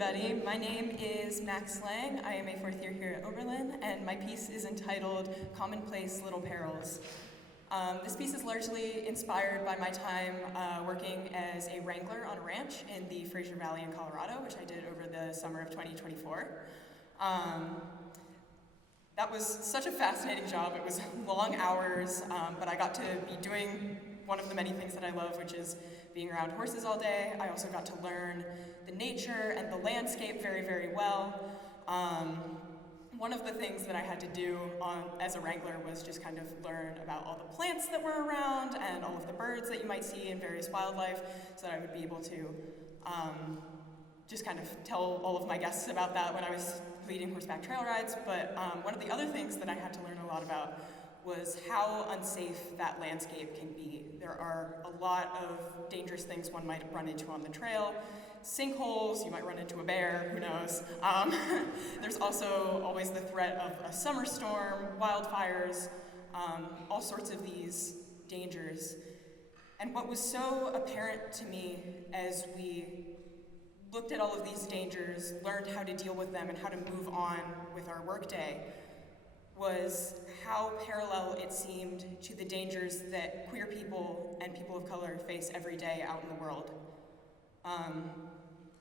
everybody. My name is Max Lang. I am a fourth year here at Oberlin, and my piece is entitled Commonplace, Perils. This piece is largely inspired by my time working as a wrangler on a ranch in the Fraser Valley in Colorado, which I did over the summer of 2024. That was such a fascinating job. It was long hours, but I got to be doing one of the many things that I love, which is being around horses all day. I also got to learn the nature and the landscape very, very well. One of the things that I had to do as a wrangler was just kind of learn about all the plants that were around and all of the birds that you might see in various wildlife, so that I would be able to just kind of tell all of my guests about that when I was leading horseback trail rides. But one of the other things that I had to learn a lot about was how unsafe that landscape can be. There are a lot of dangerous things one might run into on the trail. Sinkholes, you might run into a bear, who knows. There's also always the threat of a summer storm, wildfires, all sorts of these dangers. And what was so apparent to me as we looked at all of these dangers, learned how to deal with them and how to move on with our workday, was how parallel it seemed to the dangers that queer people and people of color face every day out in the world.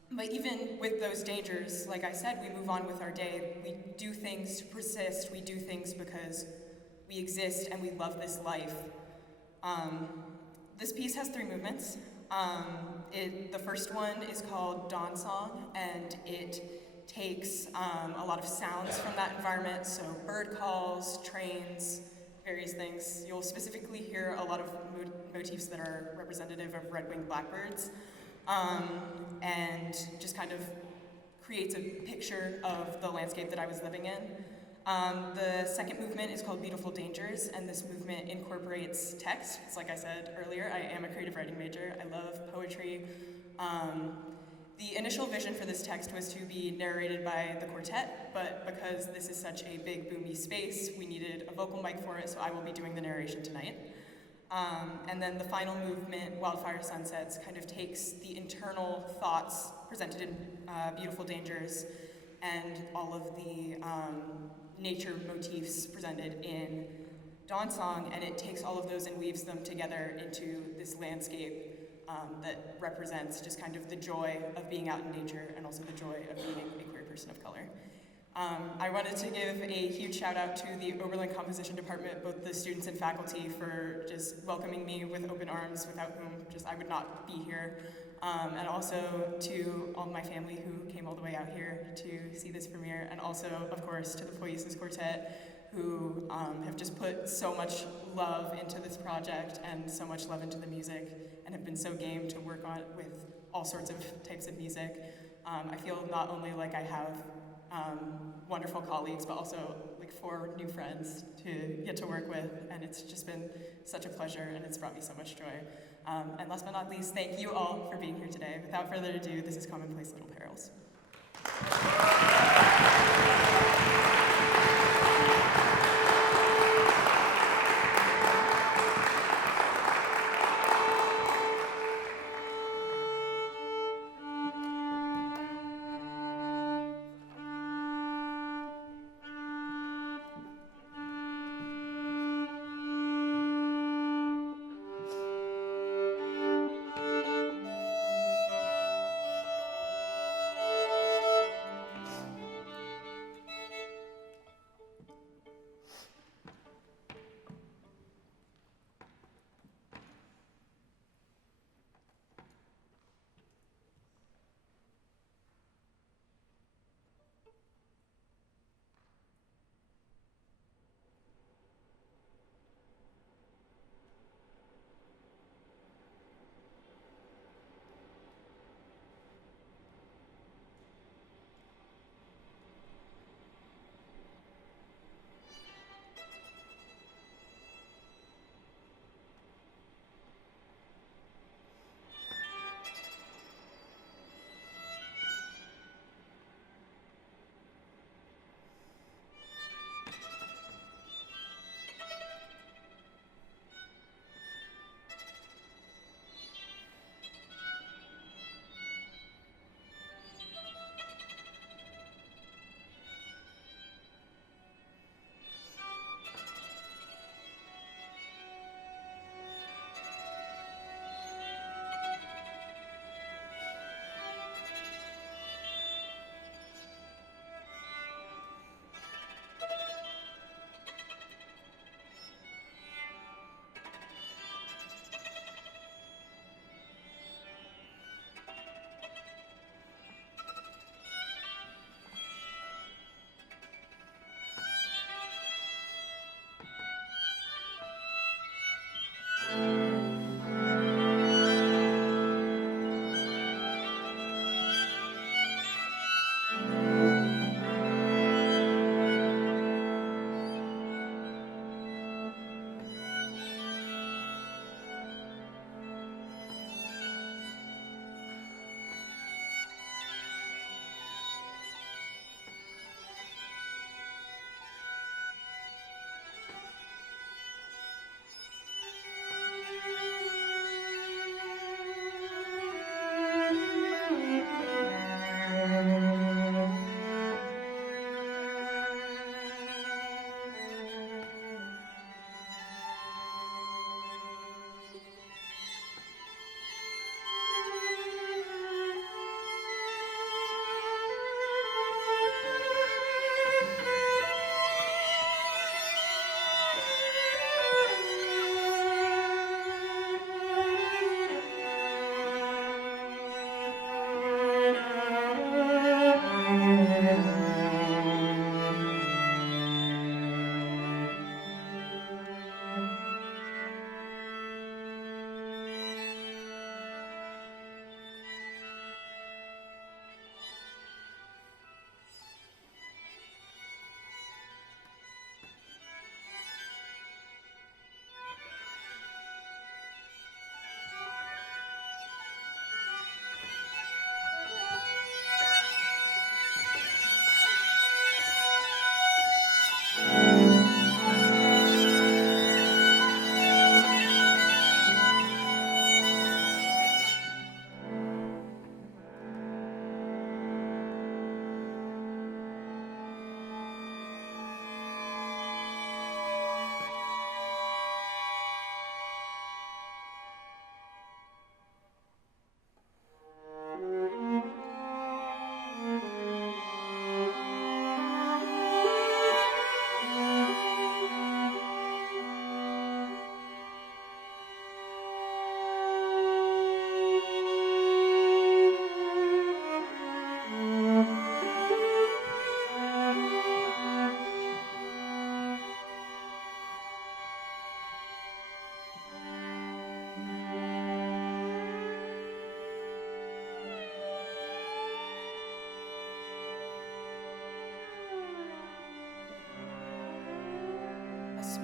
But even with those dangers, like I said, we move on with our day. We do things to persist. We do things because we exist and we love this life. This piece has 3 movements. The first one is called Dawn Song, and it takes a lot of sounds from that environment, so bird calls, trains, various things. You'll specifically hear a lot of motifs that are representative of red-winged blackbirds, and just kind of creates a picture of the landscape that I was living in. The second movement is called Beautiful Dangers, and this movement incorporates text. It's like I said earlier, I am a creative writing major. I love poetry. The initial vision for this text was to be narrated by the quartet, but because this is such a big, boomy space, we needed a vocal mic for it, so I will be doing the narration tonight. And then the final movement, Wildfire Sunsets, kind of takes the internal thoughts presented in Beautiful Dangers and all of the nature motifs presented in Dawn Song, and it takes all of those and weaves them together into this landscape that represents just kind of the joy of being out in nature and also the joy of being a queer person of color. I wanted to give a huge shout out to the Oberlin Composition Department, both the students and faculty, for just welcoming me with open arms, without whom I would not be here. And also to all my family who came all the way out here to see this premiere, and also, of course, to the Poiesis Quartet, who have just put so much love into this project and so much love into the music, and have been so game to work on with all sorts of types of music. I feel not only like I have wonderful colleagues, but also like 4 new friends to get to work with, and it's just been such a pleasure, and it's brought me so much joy. And last but not least, thank you all for being here today. Without further ado, this is Commonplace, Perils.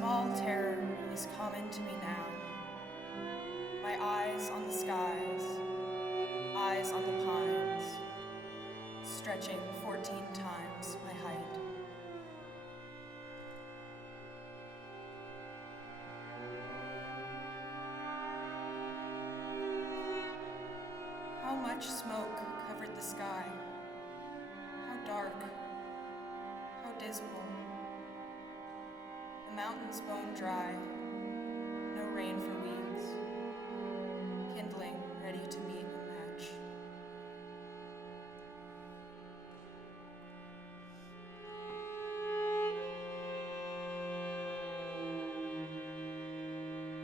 small terror is common to me now. My eyes on the skies, eyes on the pines, stretching 14 times my height. How much smoke covered the sky? How dark, how dismal. The mountains bone dry, no rain for weeks, kindling ready to meet a match.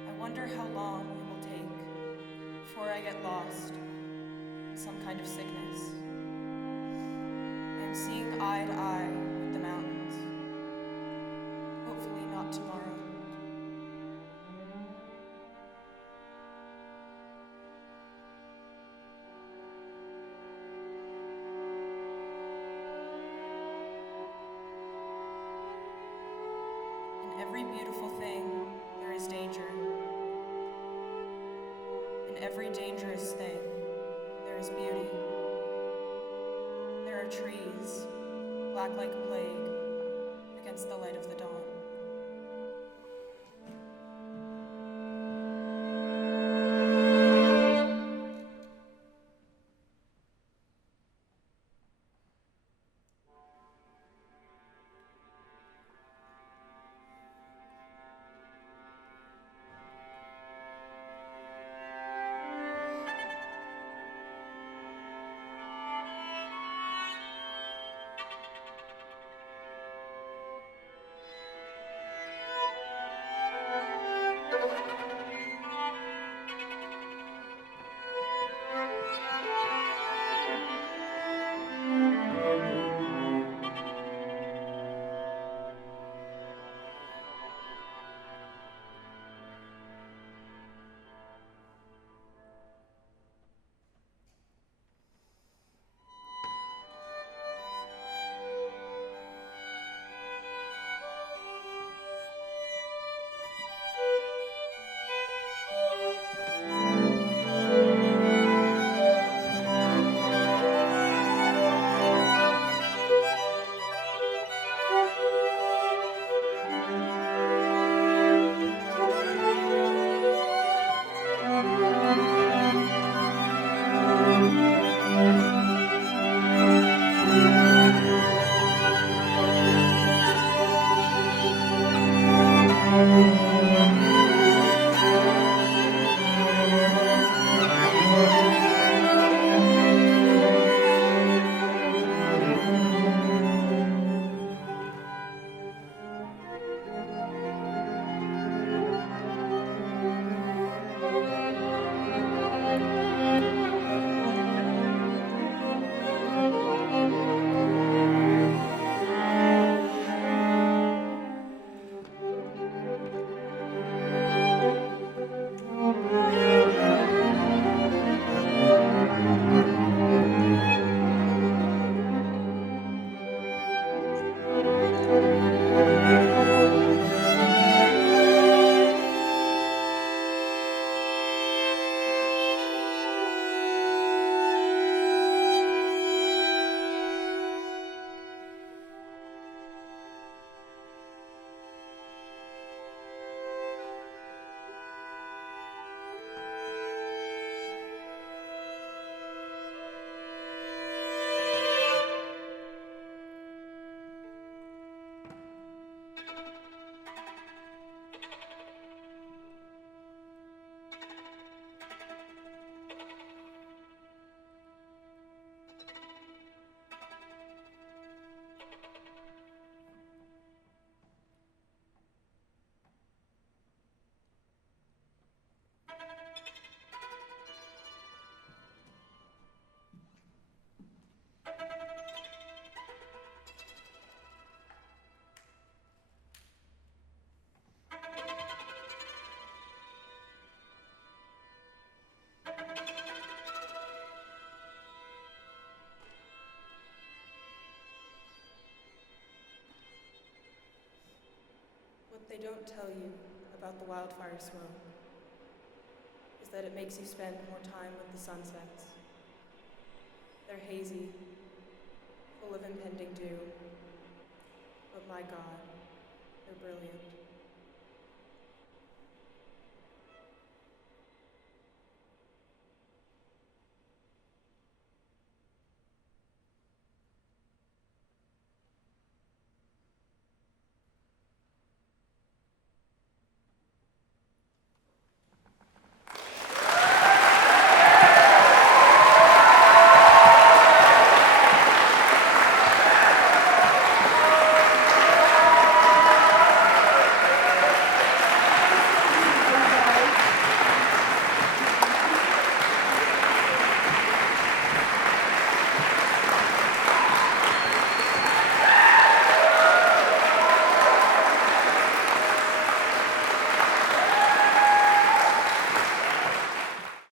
I wonder how long it will take before I get lost in some kind of sickness. I am seeing eye to eye with the mountains. Hopefully not tomorrow. In every beautiful thing, there is danger. In every dangerous thing, there is beauty. There are trees, black like plague, against the light of the dawn. they don't tell you about the wildfire smoke is that it makes you spend more time with the sunsets. They're hazy, full of impending doom, but my God, they're brilliant.